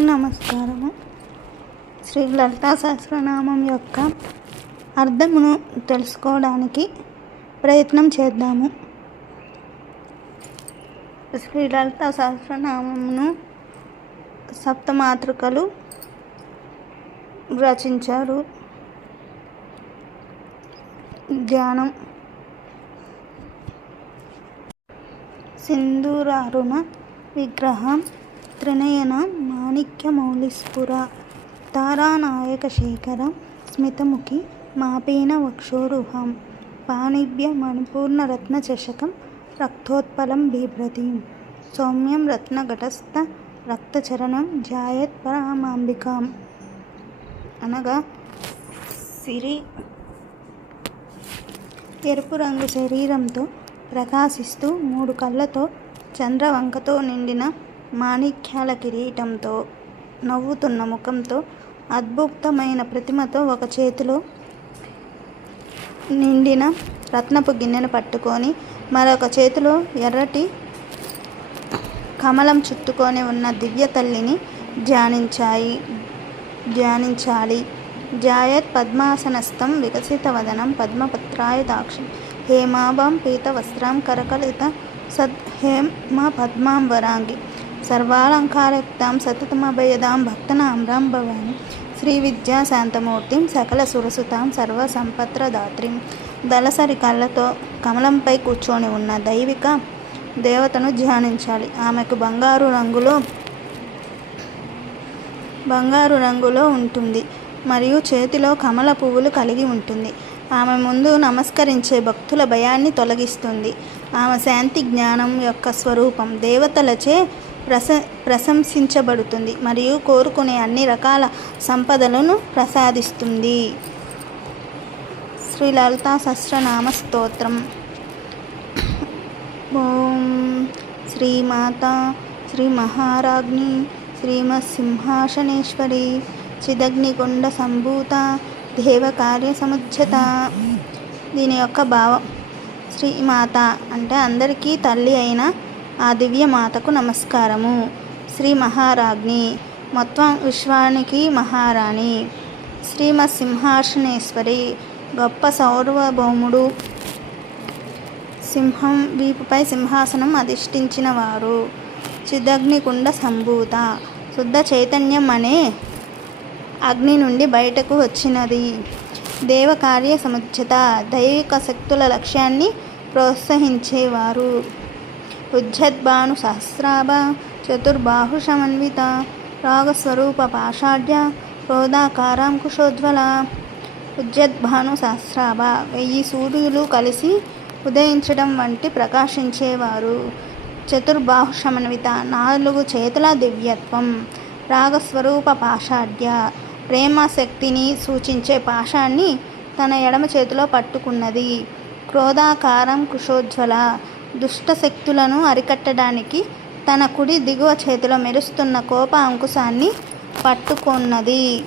నమస్కారము. శ్రీ లలితా సహస్రనామం యొక్క అర్థమును తెలుసుకోవడానికి ప్రయత్నం చేద్దాము. శ్రీ లలితా సహస్రనామమును సప్తమాతృకలు రచించారు. ధ్యానం సింధూరారుణ విగ్రహం త్రినయన మాణిక్యమౌలిస్ఫుర తారానాయకశేఖర స్మితముఖి మాపేన వక్షోరుహం పాణిభ్య మణిపూర్ణరత్నచషకం రక్తోత్పలం బిభ్రతిం సౌమ్యం రత్నఘటస్థ రక్తచరణం జాయత్ పరమాంబికాం. అనగా సిరి ఎరుపు రంగు శరీరంతో ప్రకాశిస్తూ మూడు కళ్ళతో చంద్రవంకతో నిండిన మాణిక్యాల కిరీటంతో నవ్వుతున్న ముఖంతో అద్భుతమైన ప్రతిమతో ఒక చేతిలో నిండిన రత్నపు గిన్నెను పట్టుకొని మరొక చేతిలో ఎర్రటి కమలం చుట్టుకొని ఉన్న దివ్య తల్లిని ధ్యానించాయి. ధ్యానించాలి. జాయత్ పద్మాసనస్థం వికసితవదనం పద్మపత్రాయుధాక్షం హేమాభం పీతవస్త్రం కరకలిత సద్ హేమ పద్మాంబరాంగి. సర్వాలంకారయుక్తాం సతతమభయదాం భక్తనామ్రాం భవాని. శ్రీ విద్యా శాంతమూర్తిం సకల సురసుతాం సర్వసంపత్రదాత్రిం. దళసరి కళ్ళతో కమలంపై కూర్చొని ఉన్న దైవిక దేవతను ధ్యానించాలి. ఆమెకు బంగారు రంగులో బంగారు రంగులో ఉంటుంది మరియు చేతిలో కమల పువ్వులు కలిగి ఉంటుంది. ఆమె ముందు నమస్కరించే భక్తుల భయాన్ని తొలగిస్తుంది. ఆమె శాంతి జ్ఞానం యొక్క స్వరూపం దేవతలచే ప్రశ ప్రశంసించబడుతుంది మరియు కోరుకునే అన్ని రకాల సంపదలను ప్రసాదిస్తుంది. శ్రీ లలితా సహస్రనామ స్తోత్రం. ఓం శ్రీమాత శ్రీ మహారాజ్ఞి శ్రీమత్సింహాసనేశ్వరి చిదగ్నికొండ సంభూత దేవకార్య సముజ్జత దీని యొక్క భావం శ్రీమాత అంటే అందరికీ తల్లి అయిన ఆ దివ్య మాతకు నమస్కారము. శ్రీ మహారాజ్ని మొత్తం విశ్వానికి మహారాణి శ్రీమత్ సింహాసనేశ్వరి గొప్ప సౌర్వభౌముడు సింహం వీపుపై సింహాసనం అధిష్ఠించిన వారు చిదగ్నికుండ సంభూత శుద్ధ చైతన్యం అనే అగ్ని నుండి బయటకు వచ్చినది. దేవకార్య సముచిత దైవిక శక్తుల లక్ష్యాన్ని ప్రోత్సహించేవారు. ఉజ్జద్భాను సహస్రాభ చతుర్బాహు సమన్విత రాగస్వరూప పాషాఢ్య క్రోధాకారం కుశోజ్వల ఉజ్జద్భాను సహస్రాభ. వెయ్యి సూర్యులు కలిసి ఉదయించడం వంటి ప్రకాశించేవారు. చతుర్బాహు సమన్విత నాలుగు చేతుల దివ్యత్వం రాగస్వరూప పాషాఢ్య ప్రేమ శక్తిని సూచించే పాషాన్ని తన ఎడమ చేతిలో పట్టుకున్నది. క్రోధాకారం కుశోజ్వల దుష్ట శక్తులను అరికట్టడానికి తన కుడి దిగువ చేతిలో మెరుస్తున్న కోప అంకుశాన్ని పట్టుకున్నది.